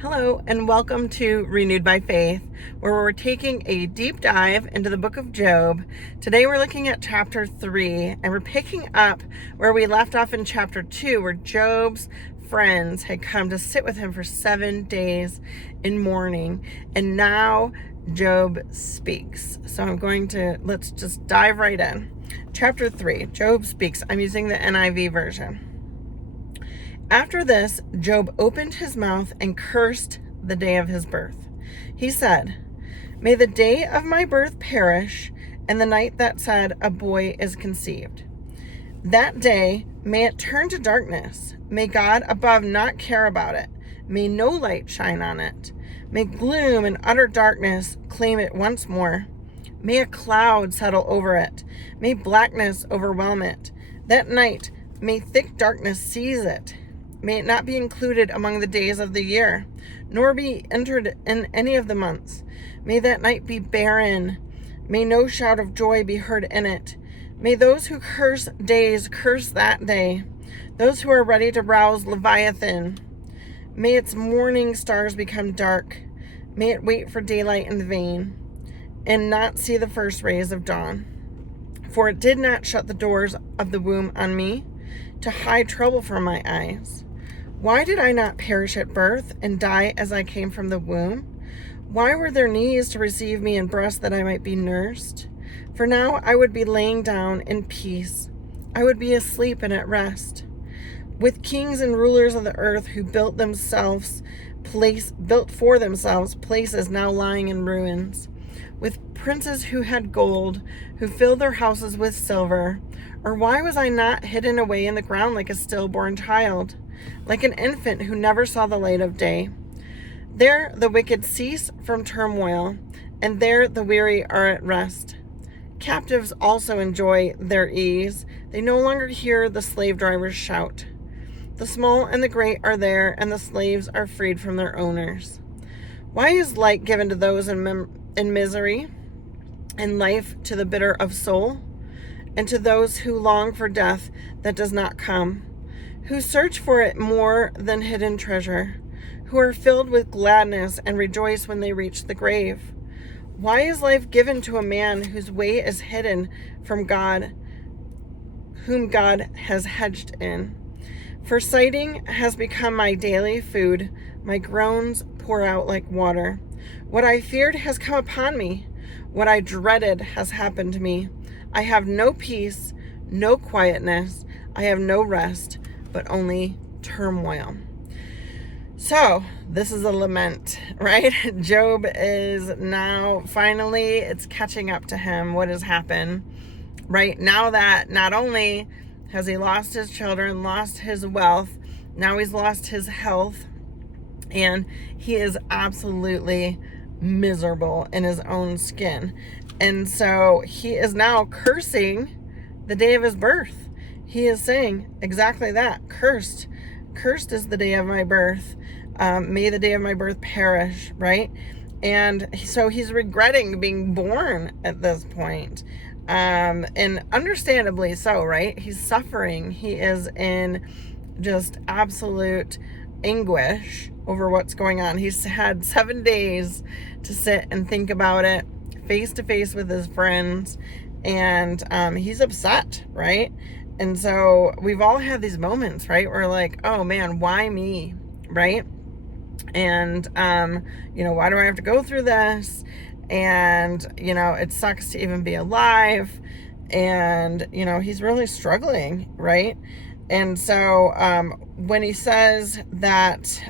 Hello, and welcome to Renewed by Faith, where we're taking a deep dive into the book of Job. Today we're looking at chapter 3, and we're picking up where we left off in chapter 2, where Job's friends had come to sit with him for 7 days in mourning, and now Job speaks. So let's just dive right in. Chapter 3, Job speaks. I'm using the NIV version. After this, Job opened his mouth and cursed the day of his birth. He said, "May the day of my birth perish, and the night that said a boy is conceived. That day, may it turn to darkness. May God above not care about it. May no light shine on it. May gloom and utter darkness claim it once more. May a cloud settle over it. May blackness overwhelm it. That night, may thick darkness seize it. May it not be included among the days of the year, nor be entered in any of the months. May that night be barren. May no shout of joy be heard in it. May those who curse days curse that day, those who are ready to rouse Leviathan. May its morning stars become dark. May it wait for daylight in vain, and not see the first rays of dawn. For it did not shut the doors of the womb on me, to hide trouble from my eyes. Why did I not perish at birth and die as I came from the womb? Why were there knees to receive me and breasts that I might be nursed? For now I would be laying down in peace. I would be asleep and at rest. With kings and rulers of the earth who built for themselves places now lying in ruins. With princes who had gold, who filled their houses with silver. Or why was I not hidden away in the ground like a stillborn child, like an infant who never saw the light of day? There the wicked cease from turmoil, and there the weary are at rest. Captives also enjoy their ease. They no longer hear the slave drivers shout. The small and the great are there, and the slaves are freed from their owners. Why is light given to those in misery, and life to the bitter of soul, and to those who long for death that does not come, who search for it more than hidden treasure, who are filled with gladness and rejoice when they reach the grave? Why is life given to a man whose way is hidden from God, whom God has hedged in? For sighing has become my daily food. My groans pour out like water. What I feared has come upon me. What I dreaded has happened to me. I have no peace, no quietness. I have no rest, but only turmoil." So this is a lament, right? Job is now finally, it's catching up to him what has happened, right? Now that not only has he lost his children, lost his wealth, now he's lost his health, and he is absolutely miserable in his own skin. And so he is now cursing the day of his birth. He is saying exactly that. Cursed is the day of my birth. May the day of my birth perish, right? And so he's regretting being born at this point. And understandably so, right? He's suffering. He is in just absolute anguish over what's going on. He's had 7 days to sit and think about it, face to face with his friends, and he's upset, right? And so we've all had these moments, right? We're like, oh man, why me, right? And why do I have to go through this? And it sucks to even be alive. And he's really struggling, right? And so when he says that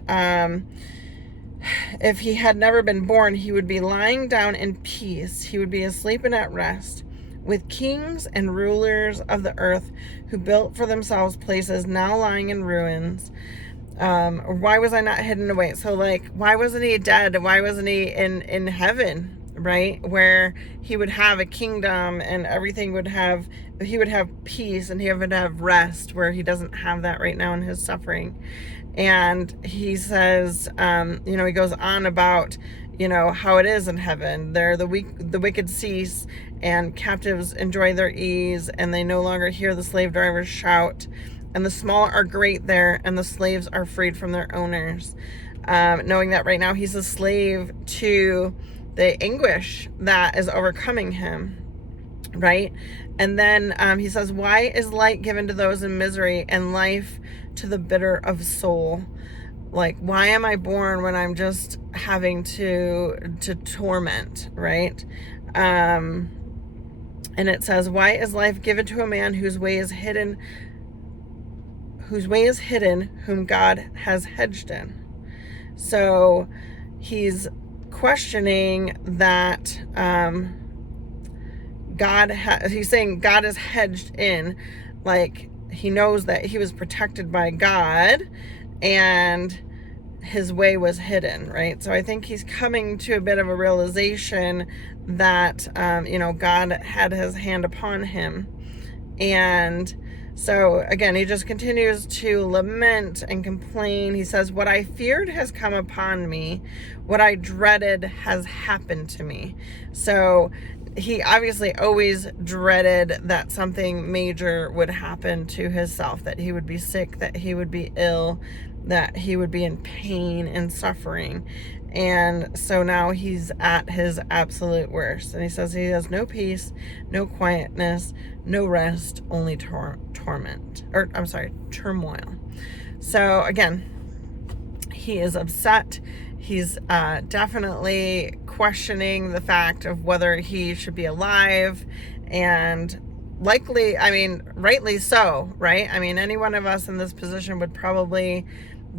if he had never been born, he would be lying down in peace. He would be asleep and at rest, with kings and rulers of the earth who built for themselves places now lying in ruins. Why was I not hidden away? So why wasn't he dead? Why wasn't he in heaven, right? Where he would have a kingdom and everything he would have peace and he would have rest, where he doesn't have that right now in his suffering. And he says, he goes on about, how it is in heaven. There the wicked cease, and captives enjoy their ease, and they no longer hear the slave drivers shout. and the small are great there, and the slaves are freed from their owners. Knowing that right now he's a slave to the anguish that is overcoming him, right? And then he says, why is light given to those in misery and life to the bitter of soul? Like, why am I born when I'm just having to torment, right? And it says, why is life given to a man whose way is hidden, whom God has hedged in? So he's questioning that he's saying God is hedged in, like he knows that he was protected by God and his way was hidden, right? So I think he's coming to a bit of a realization that God had his hand upon him. And so again, he just continues to lament and complain. He says, what I feared has come upon me. What I dreaded has happened to me. So he obviously always dreaded that something major would happen to himself, that he would be sick, that he would be ill, that he would be in pain and suffering. And so now he's at his absolute worst. And he says he has no peace, no quietness, no rest, only turmoil. So again, he is upset. He's definitely questioning the fact of whether he should be alive, and likely, rightly so, right? Any one of us in this position would probably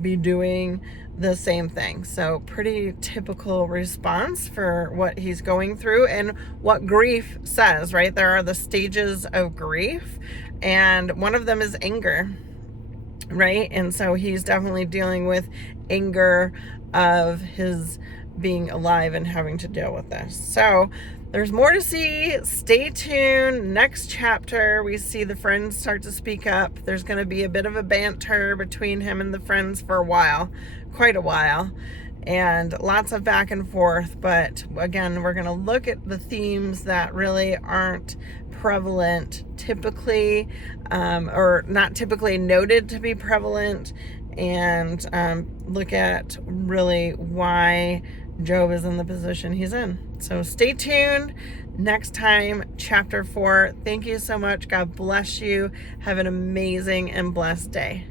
be doing the same thing. So pretty typical response for what he's going through and what grief says, right? There are the stages of grief, and one of them is anger, right? And so he's definitely dealing with anger of his being alive and having to deal with this. So there's more to see. Stay tuned. Next chapter, we see the friends start to speak up. There's going to be a bit of a banter between him and the friends for a while, quite a while, and lots of back and forth. But again, we're going to look at the themes that really aren't prevalent typically, or not typically noted to be prevalent, and look at really why Job is in the position he's in. So stay tuned. Next time, chapter 4. Thank you so much. God bless you. Have an amazing and blessed day.